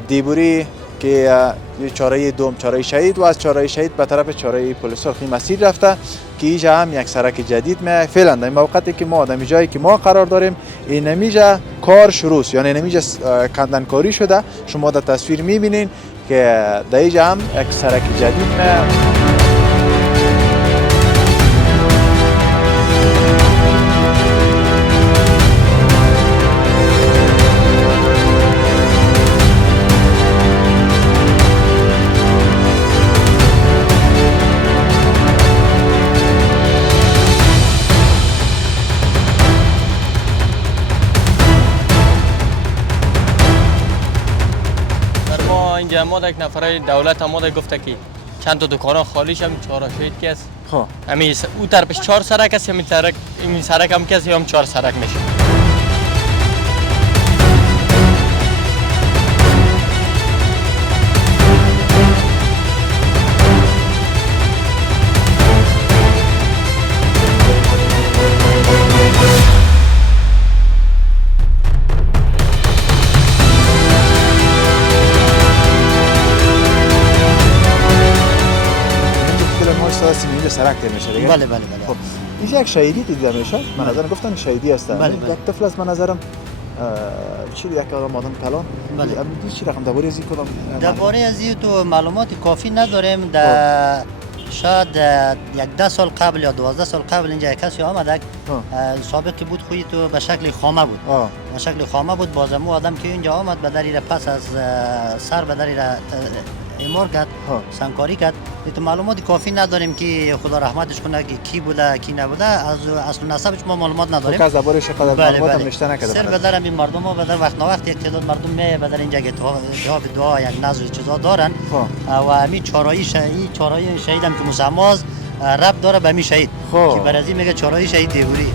دیبوری که یه چاره دوم چاره شهید و از چاره شهید به طرف چاره پل سرخ مسیر رفته که اینجا هم یک سرک جدید می فعلا در موقعی که ما در جایی که ما قرار داریم این نمیجا کار شروع است، یعنی نمیجا کندنکاری شده. شما در تصویر میبینین که در اینجا هم یک سرک جدید می اینجا ما یک نفر دولت ما گفته که چند تا دکان خالی شم چهار شهید که است. خب همین او طرفش 4 سرک است، همین سرک هم که است، هم 4 سرک میشه. اینجا سرک میشه دیگه. بله. خب اینجا یک شهیدی دیده میشه. من نظرم گفتن شهیدی است. بله. یک طفل است من نظرم. چی یک آدم کلان. بله. چی رقم درباره از این کدام؟ درباره از این تو معلومات کافی نداریم. شاید 10 سال قبل یا 12 سال قبل اینجا کسی آمد سابقی بود خویی تو به شکل خامه بود. به شکل خامه بود. بازمو آدم که اینجا آمد به دلیل پس از سر به دلیل ایمار کرد، سنگکاری کرد. تو معلومات کافی نداریم که خدا رحمتش کنه که کی بوده کی نبوده. از اصل نسبش ما معلومات نداریم. از درباره شقادر معلومات هم نشته نکرده. سر به در این مردم ها به در وقت نوقت یک تعداد مردم می به در اینجا که جواب دعا یک نظر چیزا دارن و همین چارایی شهید هم که مسماز رب داره به می شهید که برازی میگه چارایی شهید دیبوری.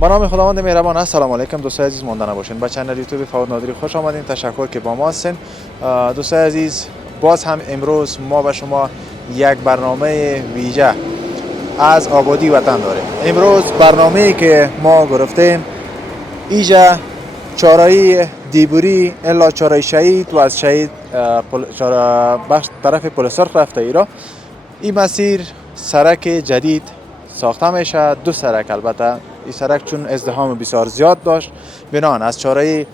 با نام خداوند مهربان. السلام علیکم دوستای عزیز، مانده نباشین. به کانال یوتیوب فواد نادری خوش آمدین. تشکر که با ما هستین. دوستای عزیز، باز هم امروز ما به شما یک برنامه ویژه از آبادی وطن داریم. امروز برنامه‌ای که ما گرفتیم اینجا چارایی دیبوری الا چارای شهید و از شهید بخش طرف پل سرخ رفته ایران. این مسیر سرک جدید ساخته میشه. 2 سرک البته. این سرک چون ازدحام بسیار زیاد داشت بنان از چاره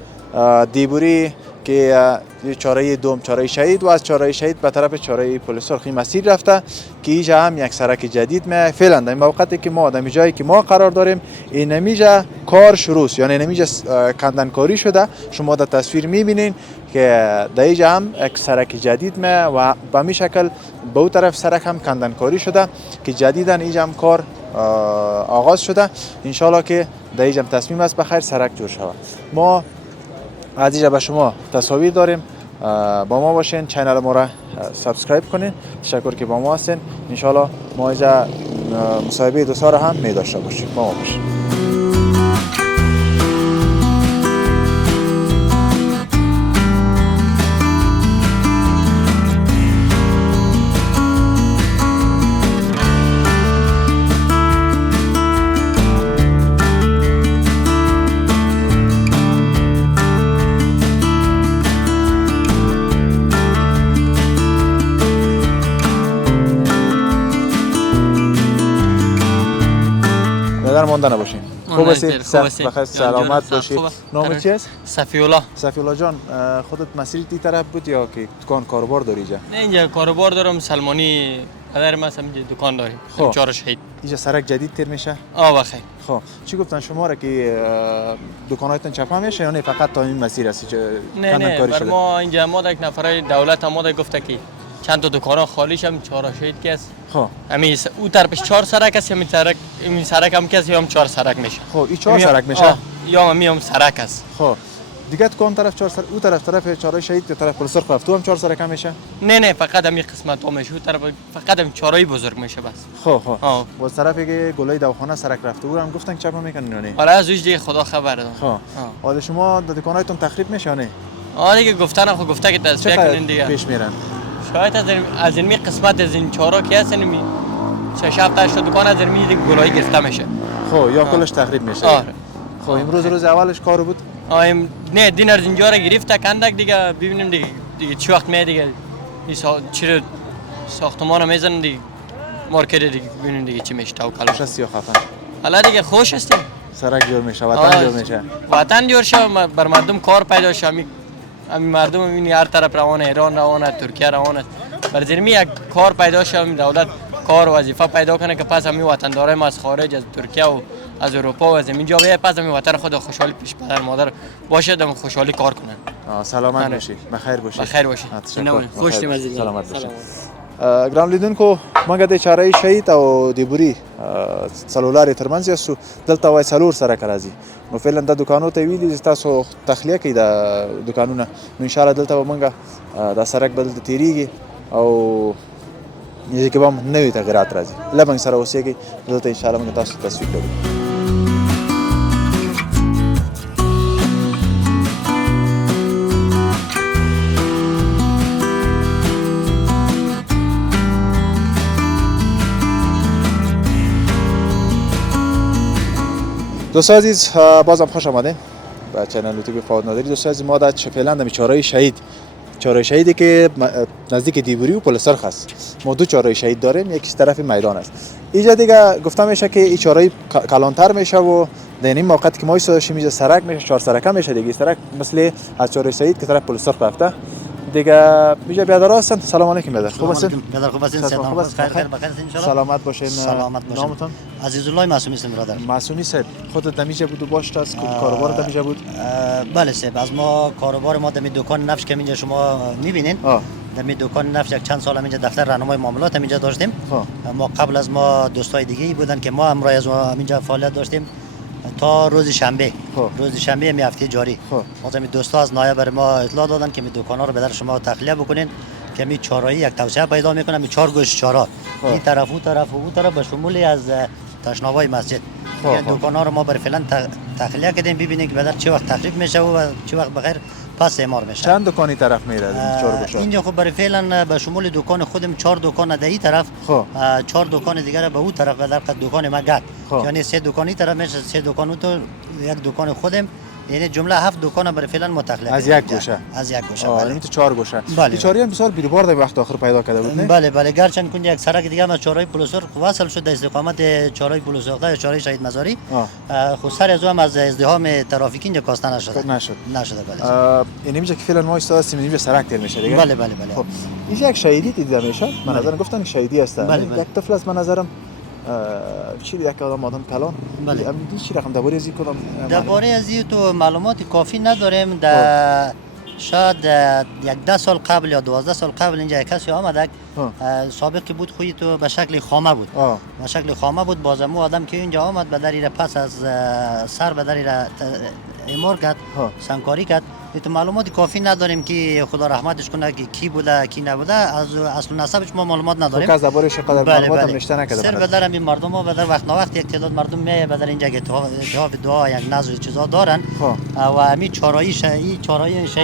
دیبوری که چاره دوم چاره شهید و از چاره شهید به طرف چاره پل سرخ مسیر رفته که اینجا هم یک سرک جدید می فعلا در موقعی که ما در جایی که ما قرار داریم این نمیجا کار شروع است، یعنی نمیجا کندنکاری شده. شما در تصویر میبینین که در اینجا هم یک سرک جدید می و به می شکل به اون طرف سرک هم کندنکاری شده که جدیداً اینجا هم کار آغاز شده. انشالله که در اینجا تصمیم است بخیر سرک جور شود. ما از اینجا به شما تصاویر داریم. با ما باشین، چینل ما را سابسکرایب کنین. تشکر که با ما هستین. انشالله ما اینجا مصاحبه دوستا را هم می داشته باشیم. با ما باشین. نگران مانده نباشین. خوب هستید؟ خوب هستید؟ بخیر سلامت باشید. نام چی است؟ صفی‌الله. صفی‌الله جان، خودت مسیر تی طرف بود یا که دکان کاروبار داری اینجا؟ نه اینجا کاروبار دارم، سلمانی پدر ما اینجا دکان داریم. خب. چهار شهید. اینجا سرک جدید تیر میشه؟ بخیر. خب چی گفتن شما را که دکاناتون چپا میشه یا نه فقط تا این مسیر است که نه بر ما اینجا ما یک نفرای دولت ما گفته که چند تا دکان خالیش هم چهار شهید که است. خب همین او طرفش 4 سرک است، همین سرک هم که است، یا هم 4 سرک میشه. خب این 4 سرک میشه یا هم سرک است. خب دیگه کدام طرف 4 سرک، او طرف چهار شهید یا طرف پلسر رفت هم 4 سرک هم میشه؟ نه فقط همین قسمت ها میشه، او طرف فقط هم چهارای بزرگ میشه بس. خب با طرفی که گلای دواخانه سرک رفته او هم گفتن چپا میکنن یا نه؟ آره از اوج دیگه خدا خبر داره. خب حالا شما دکاناتون تخریب میشه یا نه؟ دیگه گفتن خو گفته که تصفیه کنین دیگه پیش میرن. شاید از این قسمت از این چهارا که هستن می 6 7 8 دکان از این دیگه گلای گرفته میشه. خب یا کلش تخریب میشه. آره. خب امروز روز اولش کارو بود؟ نه دینر اینجا را گرفته کندک دیگه ببینیم دیگه چی وقت می دیگه چرا ساختمان رو میزنن دیگه مارکت دیگه ببینیم دیگه چی میشه تو کلش است یا خفن. حالا دیگه خوش هستیم. سرک جور میشه، وطن جور میشه. وطن جور شه، بر مردم کار پیدا شه. همین مردم میبینی هر طرف روانه، ایران روانه، ترکیه روانه. بر زمین یک کار پیدا شه، دولت کار و وظیفه پیدا کنه که پس همین وطندارای ما از خارج از ترکیه و از اروپا و از اینجا بیای پس همین وطن خود خوشحالی پیش پدر مادر باشه، دم خوشحالی کار کنن. سلامت باشی، بخیر باشی. بخیر باشی. خوشتیم از سلامت باشی. ګران لیدونکو موږ د چارای شهید او د بوري څلولارې ترمنځ یو دلته وای څلور سرک راځي نو فعلا د دکانو ته ویلي تاسو تخلیه کوي د دکانونه نو ان شاء الله دلته به موږ د سرک بدل تیریږي او یی کې به نوې تغیرات راځي لمن سره اوسېږي دلته ان شاء الله موږ تاسو تصویر کوو. دوستان عزیز بازم خوش آمدین به چنل یوتیوب فواد نادری. دوستان عزیز ما در فعلا چهارراه شهیدی که نزدیک دیبوری و پل سرخ است. ما دو چهارراه شهید داریم، یکی طرف میدان است. اینجا دیگه گفته میشه که این چهارراه کلانتر میشه و در این موقعی که ما ایستادیم اینجا سرک میشه، 4 سرک میشه دیگه. سرک مثل از چهارراه شهید که طرف پل سرخ رفته دیگه. میشه بیادر هستن. سلام علیکم بیادر. خوب هستین؟ بیادر خوب هستین؟ سلام بخیر بخیر ان شاء الله. سلامت باشین. سلامت باشین. نامتون؟ عزیزالله معصومی است برادر. معصومی صاحب خودت دمیجه بود و باش تا کاروبار دمیجه بود؟ بله صاحب از ما کاروبار ما دمی دکان نفش که اینجا شما میبینین دمی دکان نفش یک چند سال هم اینجا دفتر راهنمای معاملات هم اینجا داشتیم. ما قبل از ما دوستای دیگه بودن که ما امروز اینجا فعالیت داشتیم تا روز شنبه. روز شنبه می هفته جاری ما می دوستا از نایب بر ما اطلاع دادن که می دکانا رو به در شما تخلیه بکنین که می چهارراهی یک توسعه پیدا میکنه. می 4 گوش چهارراه این طرف اون طرف و اون طرف به شمول از تشنابای مسجد. دکانا رو ما بر فعلا تخلیه کردیم ببینید که بعد چه وقت تخریب میشه و چه وقت بغیر پس اعمار میشه. چند دکانی طرف میره این 4 گوش؟ اینجا خب برای فعلا به شمول دکان خودم 4 دکان در این طرف 4 دکان دیگه به اون طرف به در دکان ما گرد یعنی 3 دکانی طرف میشه 3 دکان تو یک دکان خودم یعنی جمله 7 دکان برای فعلا متخلف از یک گوشه. از یک گوشه بله این تو 4 گوشه. بله. چهاری هم بسیار بیروبار در وقت آخر پیدا کرده بود نه؟ بله بله گرچند کنج یک سرک دیگه از چهارراه پلسر وصل شد در استقامت چهارراه پلسر یا چهارراه شهید مزاری خود سر از هم از ازدحام ترافیکی اینجا کاسته نشده بله. یعنی میشه که فعلا ما ایستاده هستیم اینجا سرک تیر میشه دیگه. بله بله بله. خب این یک شهیدی دیده میشه من نظرم گفتن شهیدی است. یک طفل است من نظرم چی یک آدم کلان. بله. چی رقم درباره از این کدام؟ درباره از این تو معلومات کافی نداریم. شاید 11 سال قبل یا 12 سال قبل اینجا کسی آمد سابق که بود خوی تو به شکل خامه بود. به شکل خامه بود بازمو آدم که اینجا آمد به دری پس از سر به دری اعمار کرد سمکاری کرد. تو معلومات کافی نداریم که خدا رحمتش کنه که کی بوده کی نبوده از اصل نسبش ما معلومات نداریم. از دربارش قدر معلومات هم نشته نکرده. سر بدر می مردم ها بدر وقت وقت یک تعداد مردم می بدر اینجا که اتحاف دعا یک نظر چیزا دارن و می چهارراهی شهید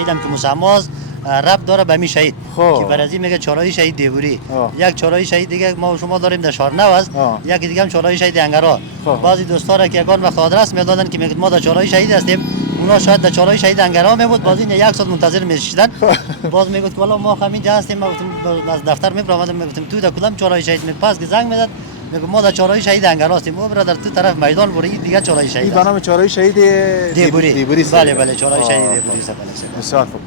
هم که مسماز رب داره به می شهید که برازی میگه چهارراهی شهید دیبوری. یک چهارراهی شهید دیگه ما شما داریم در شارنواز یک دیگه هم چهارراهی شهید انگرا. بعضی دوستا را که یگان وقت آدرس میدادن که میگه ما در چهارراهی شهید هستیم اونا شاید در چهارراه شهید انگرا می بود باز این یک ساعت منتظر میشیدن باز میگفت که والا ما همینجا هستیم. ما از دفتر میپرامدم میگفتم تو در کدام چهارراه شهید می پس که زنگ میداد میگه ما در چهارراه شهید انگل هستیم. او برادر تو طرف میدان برو این دیگه چهارراه شهید این به نام چهارراه شهید دیبوری است. بله بله چهارراه شهید دیبوری است. بسیار خوب.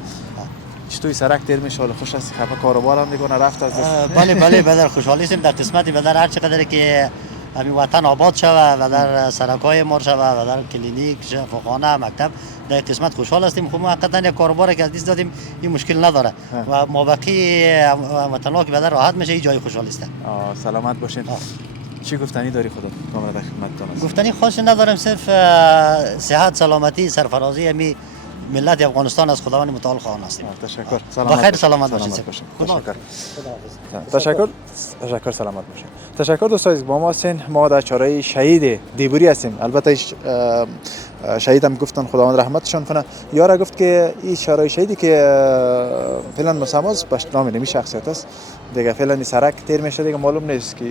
چطوری سرک تیر میشه؟ حال خوش است؟ خفه کاروبار هم میکنه رفت از دست؟ بله بله بدر خوشحالی هستیم در قسمتی بدر هر چقدر که همین وطن آباد شوه و در سرکای مار شوه و در کلینیک شفاخانه مکتب در قسمت خوشحال هستیم. خب موقتا یک کاروبار که از دست دادیم این مشکل نداره و مابقی وطن‌ها که بدر راحت میشه این جای خوشحال است. سلامت باشین. چی گفتنی داری خدا کاملا در خدمتتون است؟ گفتنی خاصی ندارم، صرف صحت سلامتی سرفرازی همی ملت افغانستان از خداوند متعال خواهان هستیم. تشکر. بخیر سلامت باشید. تشکر. تشکر سلامت باشین. تشکر دوستان با ما هستین. ما در چهارراه شهید دیبوری هستیم. البته شهید هم گفتن خداوند رحمتشان کنه. یارا گفت که این چهارراه شهیدی که فعلا مسماز به نام نمی شخصیت است دیگه، فعلا این سرک تیر میشه دیگه، معلوم نیست که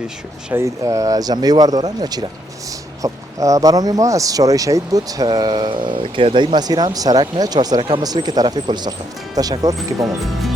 شهید از جمعی ور دارن یا چی را. خب برنامه ما از چهارراه شهید بود که در این مسیر هم سرک میاد، 4 سرک هم مثل که طرف پلیس رفت. تشکر که با ما بود.